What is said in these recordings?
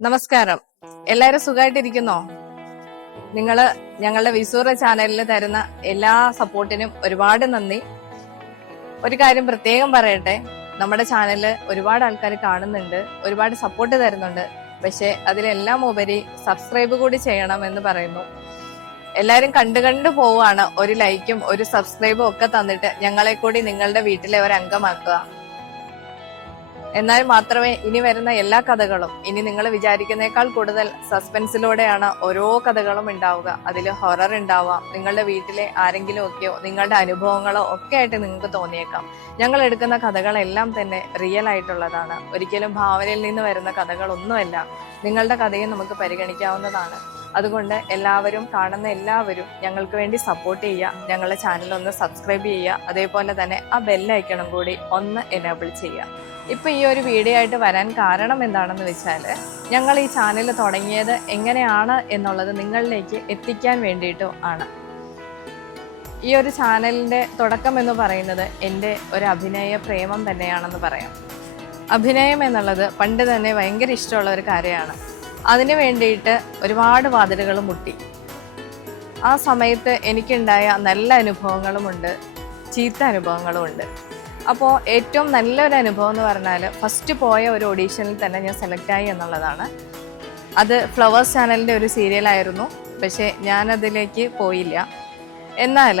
നമസ്കാരം. എല്ലാരും സുഖമായിട്ടിരിക്കുന്നോ? ഞങ്ങളുടെ വിസൂറ ചാനലിൽ തരുന്ന എല്ലാ സപ്പോർട്ടിനും ഒരുപാട് നന്ദി. ഒരു കാര്യം പ്രത്യേകം പറയട്ടെ, നമ്മുടെ ചാനലിൽ ഒരുപാട് ആൾക്കാർ കാണുന്നുണ്ട്, ഒരുപാട് സപ്പോർട്ട് തരുന്നുണ്ട്. പക്ഷെ അതിലെല്ലാം ഉപരി സബ്സ്ക്രൈബ് കൂടി ചെയ്യണം എന്ന് പറയുന്നു. എല്ലാരും കണ്ടു പോവാണ്. ഒരു ലൈക്കും ഒരു സബ്സ്ക്രൈബും ഒക്കെ തന്നിട്ട് ഞങ്ങളെ കൂടി നിങ്ങളുടെ വീട്ടിലെ ഒരു അംഗമാക്കുക. എന്നാൽ മാത്രമേ ഇനി വരുന്ന എല്ലാ കഥകളും, ഇനി നിങ്ങൾ വിചാരിക്കുന്നേക്കാൾ കൂടുതൽ സസ്പെൻസിലൂടെയാണ് ഓരോ കഥകളും ഉണ്ടാവുക. അതിൽ ഹൊറർ ഉണ്ടാവാം, നിങ്ങളുടെ വീട്ടിലെ ആരെങ്കിലും ഒക്കെയോ നിങ്ങളുടെ അനുഭവങ്ങളോ ഒക്കെ ആയിട്ട് നിങ്ങൾക്ക് തോന്നിയേക്കാം. ഞങ്ങൾ എടുക്കുന്ന കഥകളെല്ലാം തന്നെ റിയൽ ആയിട്ടുള്ളതാണ്. ഒരിക്കലും ഭാവനയിൽ നിന്ന് വരുന്ന കഥകളൊന്നുമല്ല. നിങ്ങളുടെ കഥയും നമുക്ക് പരിഗണിക്കാവുന്നതാണ്. അതുകൊണ്ട് കാണുന്ന എല്ലാവരും ഞങ്ങൾക്ക് വേണ്ടി സപ്പോർട്ട് ചെയ്യുക. ഞങ്ങളുടെ ചാനൽ ഒന്ന് സബ്സ്ക്രൈബ് ചെയ്യുക. അതേപോലെ തന്നെ ആ ബെല്ലൈക്കണം കൂടി ഒന്ന് എനേബിൾ ചെയ്യുക. ഇപ്പൊ ഈ ഒരു വീഡിയോ ആയിട്ട് വരാൻ കാരണം എന്താണെന്ന് വെച്ചാൽ, ഞങ്ങൾ ഈ ചാനൽ തുടങ്ങിയത് എങ്ങനെയാണ് എന്നുള്ളത് നിങ്ങളിലേക്ക് എത്തിക്കാൻ വേണ്ടിയിട്ടും ആണ്. ഈ ഒരു ചാനലിന്റെ തുടക്കം എന്ന് പറയുന്നത് എൻ്റെ ഒരു അഭിനയ പ്രേമം തന്നെയാണെന്ന് പറയാം. അഭിനയം എന്നുള്ളത് പണ്ട് തന്നെ ഭയങ്കര ഇഷ്ടമുള്ള ഒരു കാര്യമാണ്. അതിനു വേണ്ടിയിട്ട് ഒരുപാട് വാതിലുകൾ മുട്ടി. ആ സമയത്ത് എനിക്കുണ്ടായ നല്ല അനുഭവങ്ങളുമുണ്ട്, ചീത്ത അനുഭവങ്ങളുമുണ്ട്. അപ്പോൾ ഏറ്റവും നല്ലൊരു അനുഭവം എന്ന് പറഞ്ഞാൽ, ഫസ്റ്റ് പോയ ഒരു ഓഡീഷനിൽ തന്നെ ഞാൻ സെലക്റ്റായി എന്നുള്ളതാണ്. അത് ഫ്ലവേഴ്സ് ചാനലിൻ്റെ ഒരു സീരിയലായിരുന്നു. പക്ഷേ ഞാനതിലേക്ക് പോയില്ല. എന്നാൽ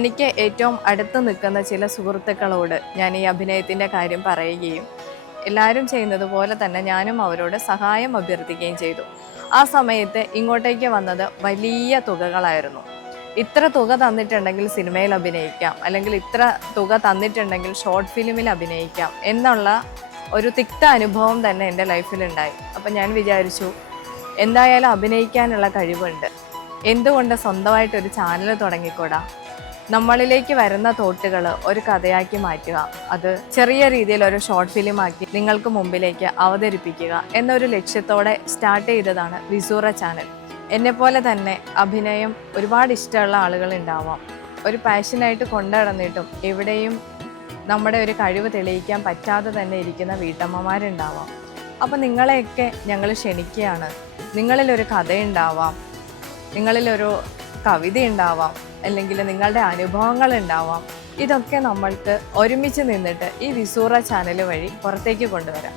എനിക്ക് ഏറ്റവും അടുത്ത് നിൽക്കുന്ന ചില സുഹൃത്തുക്കളോട് ഞാൻ ഈ അഭിനയത്തിൻ്റെ കാര്യം പറയുകയും എല്ലാവരും ചെയ്യുന്നത് പോലെ തന്നെ ഞാനും അവരോട് സഹായം അഭ്യർത്ഥിക്കുകയും ചെയ്തു. ആ സമയത്ത് ഇങ്ങോട്ടേക്ക് വന്നത് വലിയ തുകകളായിരുന്നു. ഇത്ര തുക തന്നിട്ടുണ്ടെങ്കിൽ സിനിമയിൽ അഭിനയിക്കാം, അല്ലെങ്കിൽ ഇത്ര തുക തന്നിട്ടുണ്ടെങ്കിൽ ഷോർട്ട് ഫിലിമിൽ അഭിനയിക്കാം എന്നുള്ള ഒരു തിക്ത അനുഭവം തന്നെ എൻ്റെ ലൈഫിലുണ്ടായി. അപ്പം ഞാൻ വിചാരിച്ചു, എന്തായാലും അഭിനയിക്കാനുള്ള കഴിവുണ്ട്, എന്തുകൊണ്ട് സ്വന്തമായിട്ടൊരു ചാനൽ തുടങ്ങിക്കൂടാ? നമ്മളിലേക്ക് വരുന്ന തോട്ടുകൾ ഒരു കഥയാക്കി മാറ്റുക, അത് ചെറിയ രീതിയിൽ ഒരു ഷോർട്ട് ഫിലിം ആക്കി നിങ്ങൾക്ക് മുമ്പിലേക്ക് അവതരിപ്പിക്കുക എന്നൊരു ലക്ഷ്യത്തോടെ സ്റ്റാർട്ട് ചെയ്തതാണ് വിസൂറ ചാനൽ. എന്നെപ്പോലെ തന്നെ അഭിനയം ഒരുപാട് ഇഷ്ടമുള്ള ആളുകൾ ഉണ്ടാവാം. ഒരു പാഷനായിട്ട് കൊണ്ടുനടന്നിട്ടും എവിടെയും നമ്മുടെ ഒരു കഴിവ് തെളിയിക്കാൻ പറ്റാതെ തന്നെ ഇരിക്കുന്ന വീട്ടമ്മമാരുണ്ടാവാം. അപ്പം നിങ്ങളെയൊക്കെ ഞങ്ങൾ ക്ഷണിക്കുകയാണ്. നിങ്ങളിലൊരു കഥയുണ്ടാവാം, നിങ്ങളിലൊരു കവിത ഉണ്ടാവാം, അല്ലെങ്കിൽ നിങ്ങളുടെ അനുഭവങ്ങൾ ഉണ്ടാവാം. ഇതൊക്കെ നമ്മൾക്ക് ഒരുമിച്ച് നിന്നിട്ട് ഈ വിസൂറ ചാനൽ വഴി പുറത്തേക്ക് കൊണ്ടുവരാം.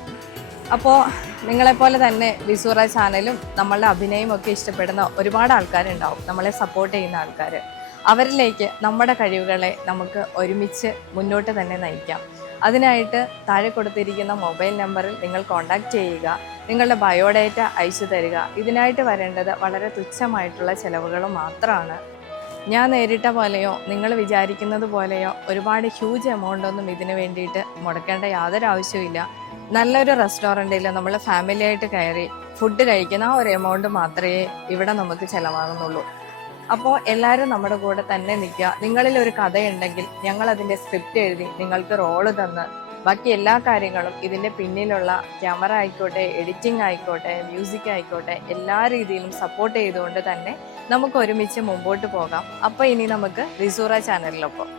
അപ്പോൾ നിങ്ങളെപ്പോലെ തന്നെ വിസൂറ ചാനലും നമ്മളുടെ അഭിനയം ഒക്കെ ഇഷ്ടപ്പെടുന്ന ഒരുപാട് ആൾക്കാരുണ്ടാവും, നമ്മളെ സപ്പോർട്ട് ചെയ്യുന്ന ആൾക്കാർ. അവരിലേക്ക് നമ്മുടെ കഴിവുകളെ നമുക്ക് ഒരുമിച്ച് മുന്നോട്ട് തന്നെ നയിക്കാം. അതിനായിട്ട് താഴെ കൊടുത്തിരിക്കുന്ന മൊബൈൽ നമ്പറിൽ നിങ്ങൾ കോൺടാക്റ്റ് ചെയ്യുക, നിങ്ങളുടെ ബയോഡേറ്റ അയച്ചു തരിക. ഇതിനായിട്ട് വരേണ്ടത് വളരെ തുച്ഛമായിട്ടുള്ള ചിലവുകൾ മാത്രമാണ്. ഞാൻ നേരിട്ട പോലെയോ നിങ്ങൾ വിചാരിക്കുന്നത് പോലെയോ ഒരുപാട് ഹ്യൂജ് എമൗണ്ട് ഒന്നും ഇതിന് വേണ്ടിയിട്ട് മുടക്കേണ്ട യാതൊരു ആവശ്യമില്ല. നല്ലൊരു റെസ്റ്റോറൻറ്റിൽ നമ്മൾ ഫാമിലിയായിട്ട് കയറി ഫുഡ് കഴിക്കുന്ന ആ ഒരു എമൗണ്ട് മാത്രമേ ഇവിടെ നമുക്ക് ചിലവാകുന്നുള്ളൂ. അപ്പോൾ എല്ലാവരും നമ്മുടെ കൂടെ തന്നെ നിൽക്കുക. നിങ്ങളിൽ ഒരു കഥയുണ്ടെങ്കിൽ ഞങ്ങൾ അതിൻ്റെ സ്ക്രിപ്റ്റ് എഴുതി നിങ്ങൾക്ക് റോള് തന്ന് ബാക്കി എല്ലാ കാര്യങ്ങളും, ഇതിൻ്റെ പിന്നിലുള്ള ക്യാമറ ആയിക്കോട്ടെ, എഡിറ്റിംഗ് ആയിക്കോട്ടെ, മ്യൂസിക് ആയിക്കോട്ടെ, എല്ലാ രീതിയിലും സപ്പോർട്ട് ചെയ്തുകൊണ്ട് തന്നെ നമുക്ക് ഒരുമിച്ച് മുമ്പോട്ട് പോകാം. അപ്പോൾ ഇനി നമുക്ക് വിസൂറ ചാനലിലൊപ്പം